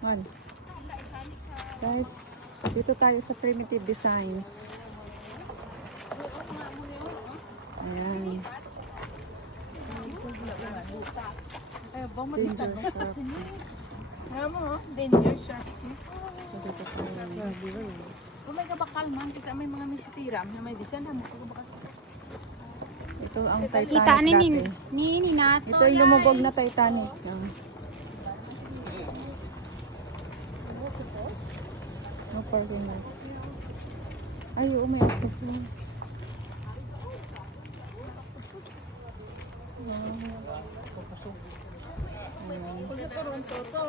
Man. Guys, dito tayo sa Primitive Designs. Ayan. Danger shark. Danger shark. So, dito tayo. Kung may kabakal man, kasi may mga misitiram na may disan na mo kabakal. Ito ang Titanic Kita ni dati. Nato. Ito yung lumubog na Titanic. No parking lots. Ay, oo, may octopus. Kung sa Toronto to.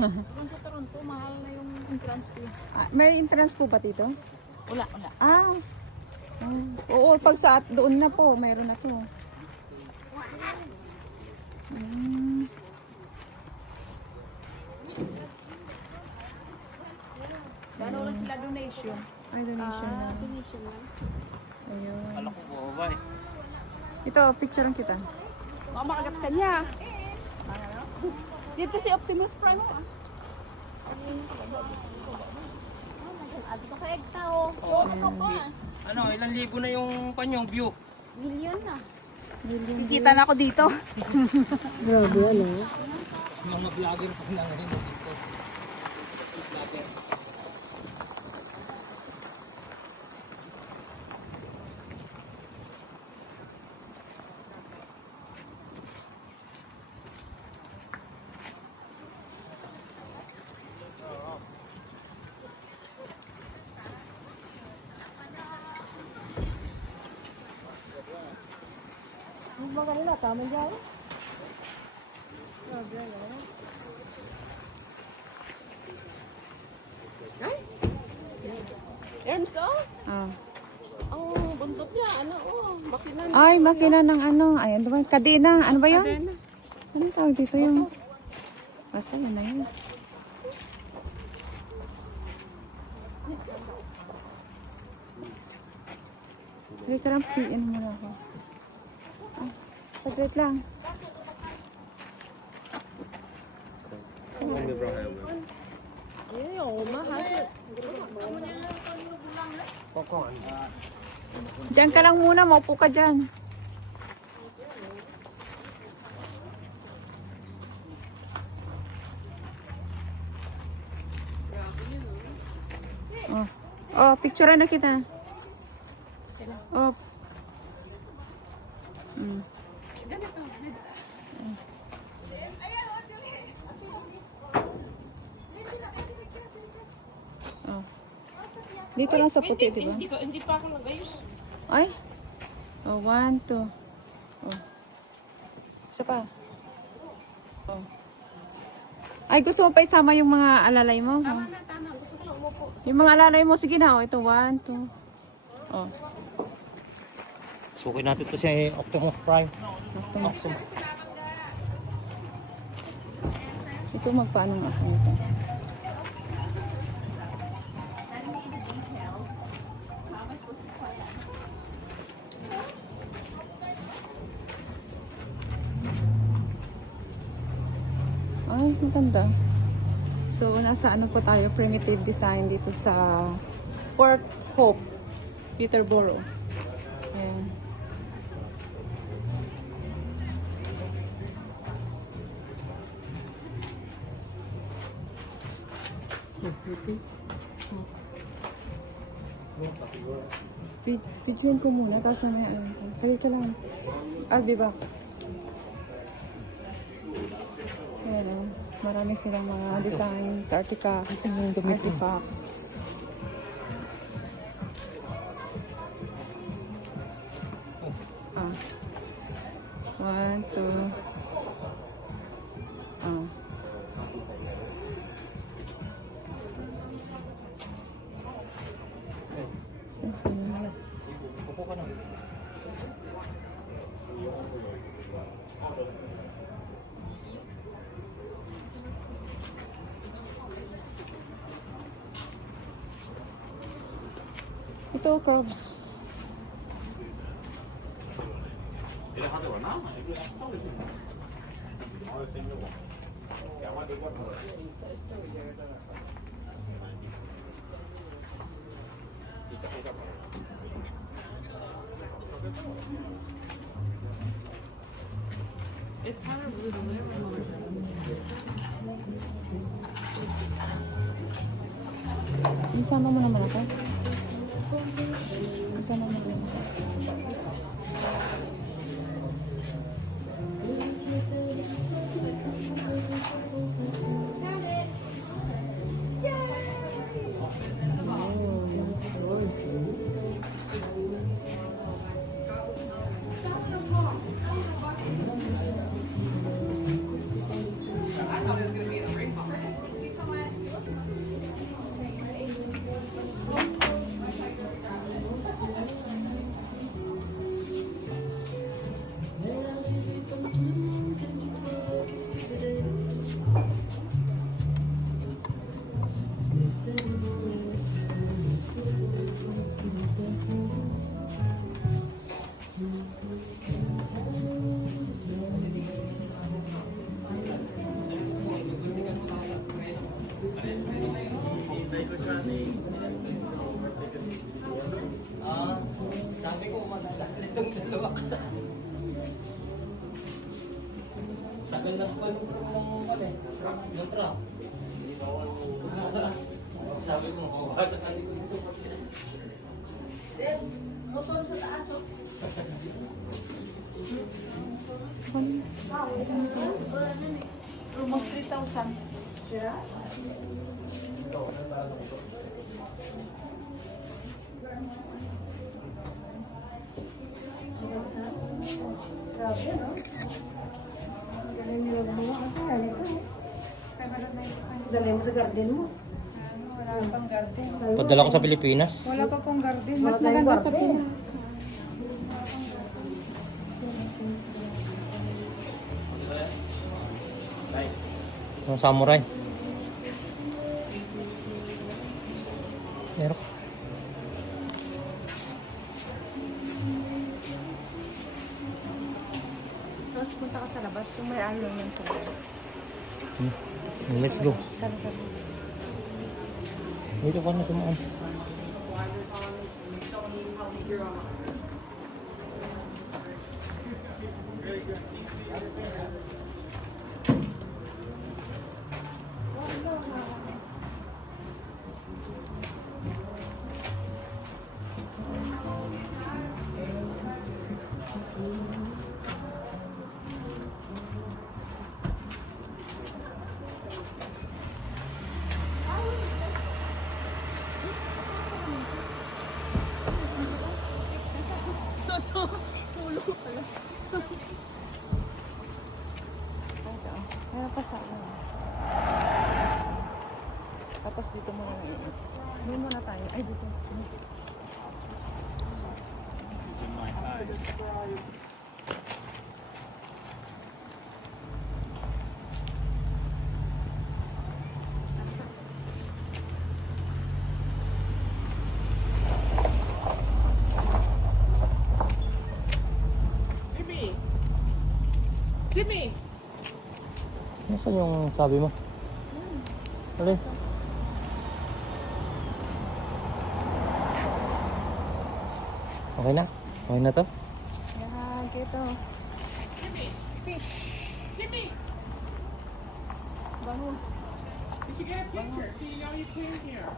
Kung sa Toronto, mahal na yung entrance fee. Ah, may entrance po ba dito? Wala. Ah. Oo, pag sa doon na po, mayroon na to. Gano'n lang sila donation. Ay, donation na. Donation na. Ayun. Alam ko ba eh. Ito, picturean kita. Baka makagat ka niya. Dito si Optimus Prime. Adi ko kay Egtao. Ano, ilang libo na yung kanyang view? Million na. Kikita na ako dito. Yung mga vlogger pa lang ngayon dito. Vlogger. Maganda, tama dyan. Ernst, oh. Ah. Oh, buntot niya. Ano, oh. Makina na. Ay, makina ng ano. Ayan, diba? Kadena. Ano ba yun? Kadena. Ano tawag dito yung? Basta yun na yun. Wait lang, piin mo na ako. Ah, saglit lang. Diyan ka lang muna, maupo ka dyan. Oh, oh, picture na kita. Oh. Oh. Dito lang sa puti, di ba? Hindi pa ako nag-ayos. Ay. Oh, 1, 2. Oh. Isa pa. Oh. Ay, gusto mo pa isama yung mga alalay mo? Tama na, tama. Gusto ko lang umupo. Yung mga alalay mo, sige na. Oh, ito, 1, 2. Oh. Sukin natin ito si Optimus Prime. Ito, ito magpaano nga ako nito. Ay, maganda. So, nasa ano po tayo, Primitive Design dito sa Port Hope, Peterborough. Ayan. Videoin ko muna, tapos mamaya alam ko. Sige ka lang. I'll be back. Ayan o. Marami silang mga designs, artifacts. Ah. 1, 2. Ah. Upo ka na. Ito, crabs. It's kind of blue to live. Isama mo naman ako. Isama mo naman ako. Sabi ko, madadali itong dalawa ka. Tagal na pa nung kami. Yung trap. Sabi ko, sa kali ko dito. Motor sa taas, oh. Almost 3,000. Yeah. Grabe, no? Galing nila gumawa. Kaya nito, eh. Dali mo sa garden mo. Wala pang garden. Padala ko sa Pilipinas. Wala pa pong garden. Mas maganda sa Pinas. Yung samurai. Meron. Tapos punta ka sa labas. Kung may ano yan sa labas. Let's go. Tara sa labas. Dito ka na tumaan. Meron pa sa ano. Tapos dito muna na yun. Doon muna tayo. Ay, dito. Jimmy! Nasaan yung sabi mo? Alin? Okay na? Okay na to? Yan, dito. Jimmy! Fish. Jimmy! Bangus. Did you get a picture? So you know you came here.